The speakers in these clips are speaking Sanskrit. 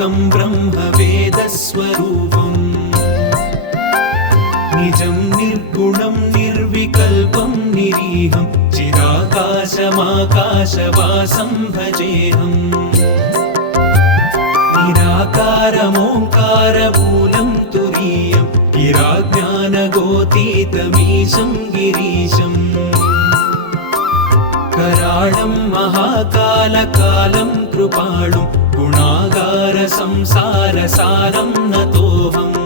विभुव्यापकं ब्रह्मवेदस्वरूपम् निजं निर्गुणं निर्विकल्पं निरीहं चिदाकाशमाकाशवासं भजेऽहम् निराकारमोङ्कारमूलं तुरीयं गिराज्ञानगोतीतमीशं गिरीशम् कराळं महाकालकालं कृपाळुं गुणागार संसारसारं नतोऽहम्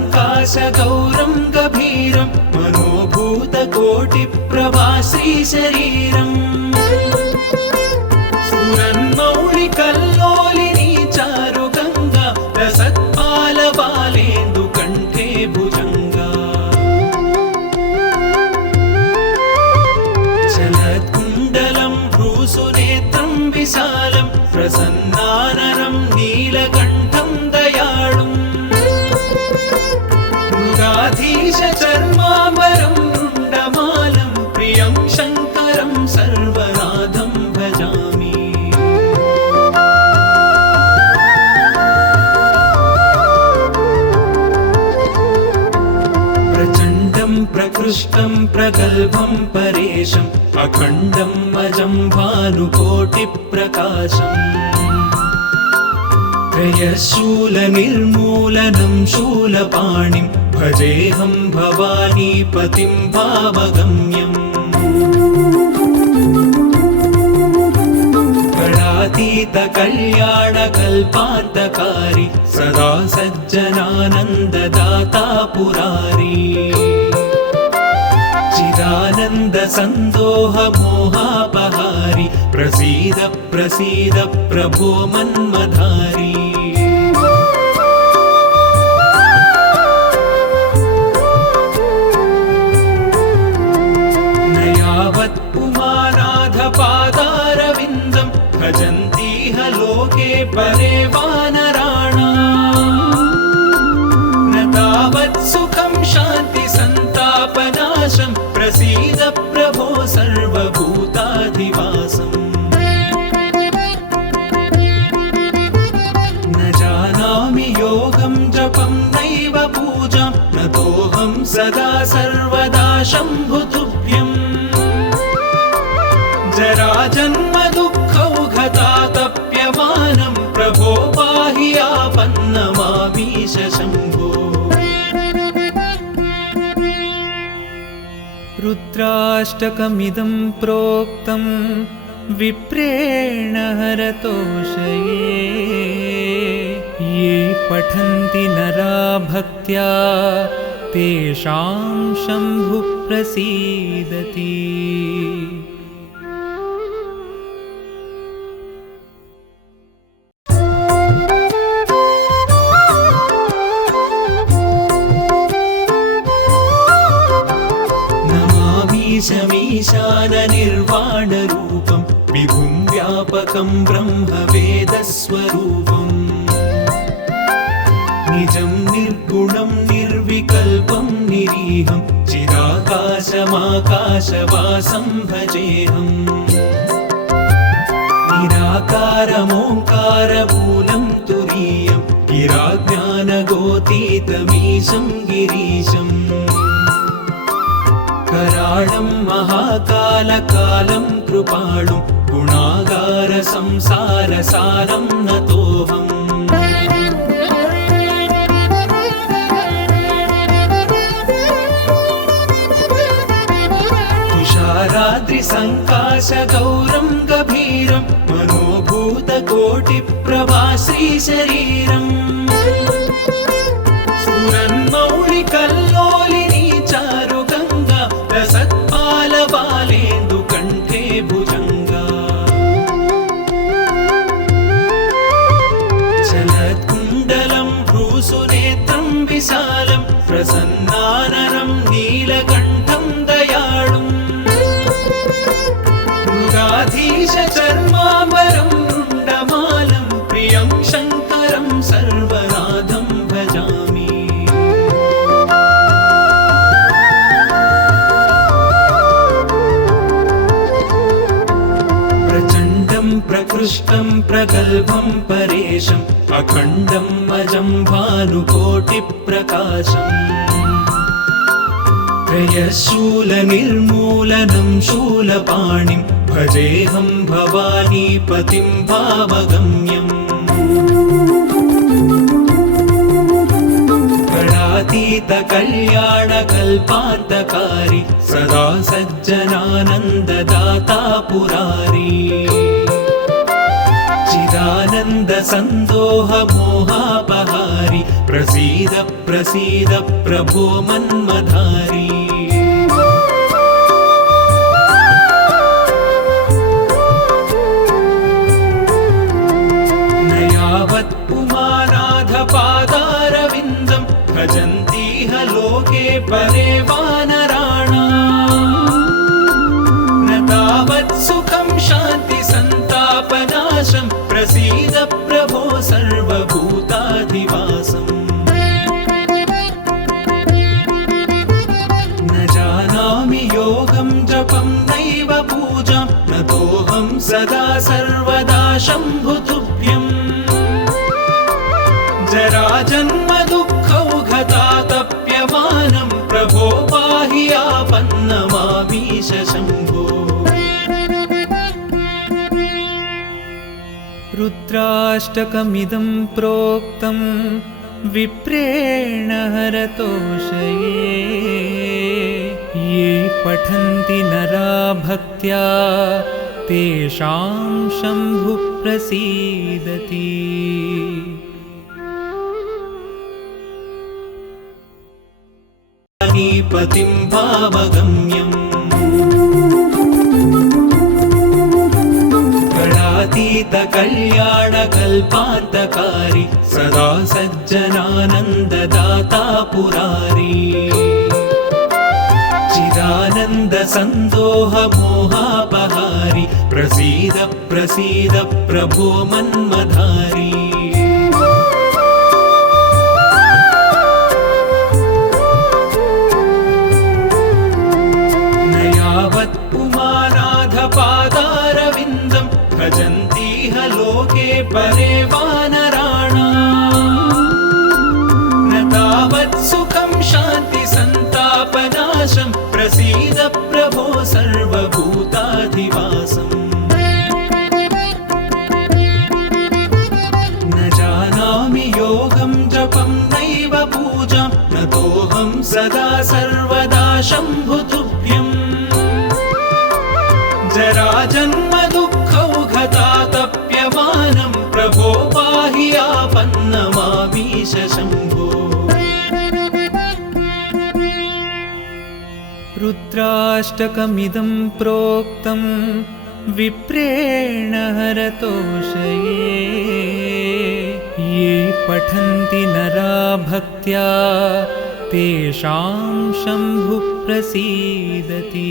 तुषाराद्रिसङ्काशगौरं गभीरं मनोभूतकोटिप्रभाश्रीशरीरम् स्फुरन्मौलिकल्लोलिनी चारुगङ्गा रसत्पालबालेन्दुकण्ठे भुजङ्गा चलत्कुण्डलं भ्रूसुनेत्रं विशालं प्रसन्नाननं नीलकण्ठं दयाळुम् मृगाधीशचर्माम्बरं रुण्डमालं प्रियं शङ्करं सर्वनाथं भजामि प्रचण्डं प्रकृष्टं प्रगल्भं परेशम् अखण्डं अजं भानुकोटिप्रकाशम् त्रयशूलनिर्मूलनं शूलपाणिं भजेऽहं भवानीपतिं भावगम्यम् गणातीतकल्याणकल्पान्तकारी सदा सज्जनानन्ददाता पुरारी चिदानन्दसन्दोहमोहापहारी प्रसीद प्रसीद प्रभो मन्मधारी न यावत् पुमानाधपादारविन्दं भजन्तीह लोके परे वानराणाम् न तावत् सुखं शान्ति सन्तापनाशं प्रसीद प्रभो सर्वभूताधिवासम् न जानामि योगं जपं नैव पूजां नतोऽहं सदा सर्वदा शम्भुतुभ्यम् जराजन्म दुःखौघतातप्यमानं प्रभो पाहि आपन्नमामीश शम्भो रुद्राष्टकमिदं प्रोक्तं विप्रेण हरतोषये ये पठन्ति नरा भक्त्या तेषां शम्भुः प्रसीदति ईशाननिर्वाणरूपं विभुं व्यापकं ब्रह्मवेदस्वरूपम् निजं निर्गुणं निर्विकल्पं निरीहं चिदाकाशमाकाशवासं भजेऽहम् निराकारमोङ्कारमूलं तुरीयं गिराज्ञानगोतीतमीशं गिरीशम् कराळं महाकालकालं कृपाळुं गुणागार संसारसारं नतोऽहम् तुषाराद्रिसङ्काशगौरं गभीरं मनोभूतकोटिप्रभाश्रीशरीरम् स्फुरन्मौलिकल्लोलिनी चारुगङ्गा रसत्पालबालेन्दुकण्ठे भुजङ्गा चलत्कुण्डलं भ्रूसुनेत्रं विशालं प्रसन्नाननं नीलकण्ठं दयाळुम् मृगाधीशचर्माम्बरं रुण्डमालं प्रियं शङ्करं सर्वनाथं भजामि प्रगल्भं परेशम् अखण्डम् अजं भानुकोटिप्रकाशम् त्रयशूलनिर्मूलनं शूलपाणिं भजेऽहं भवानीपतिं भावगम्यम् गणातीतकल्याणकल्पान्तकारी सदा सज्जनानन्ददाता पुरारी चिदानन्दसन्दोहमोहापहारि प्रसीद प्रसीद प्रभो मन्मधारी न यावत् पुमानाधपादारविन्दं भजन्तीह लोके परे वानराणाम् न तावत् सुखं शान्ति सन्तापनाशं प्रसीद प्रभो सर्वभूताधिवासम् न जानामि योगं जपं नैव पूजां नतोऽहं सदा सर्वदा शम्भुतुभ्यम् जराजन्म दुःखौघतातप्यमानं प्रभो पाहि आपन्नमामीश शम्भो रुद्राष्टकमिदं प्रोक्तं विप्रेण हरतोषये ये पठन्ति नरा भक्त्या तेषां शम्भुः प्रसीदति पतिं भावगम्यम् गणातीतकल्याणकल्पान्तकारी सदा सज्जनानन्ददाता पुरारी चिदानन्दसन्दोहमोहापहारि प्रसीद प्रसीद प्रभो मन्मधारी पादारविन्दं भजन्तीह लोके परे वानराणाम् न तावत् सुखं शान्ति सन्तापनाशं प्रसीद प्रभो सर्वभूताधिवासम् न जानामि योगं जपं नैव पूजां नतोऽहं सदा सर्वदा शम्भुतुभ्यम् जराजन्म दुःखौघतातप्यमानं प्रभो पाहि आपन्नमामीश शम्भो रुद्राष्टकमिदं प्रोक्तं विप्रेण हरतोषये ये पठन्ति नरा भक्त्या तेषां शम्भुः प्रसीदति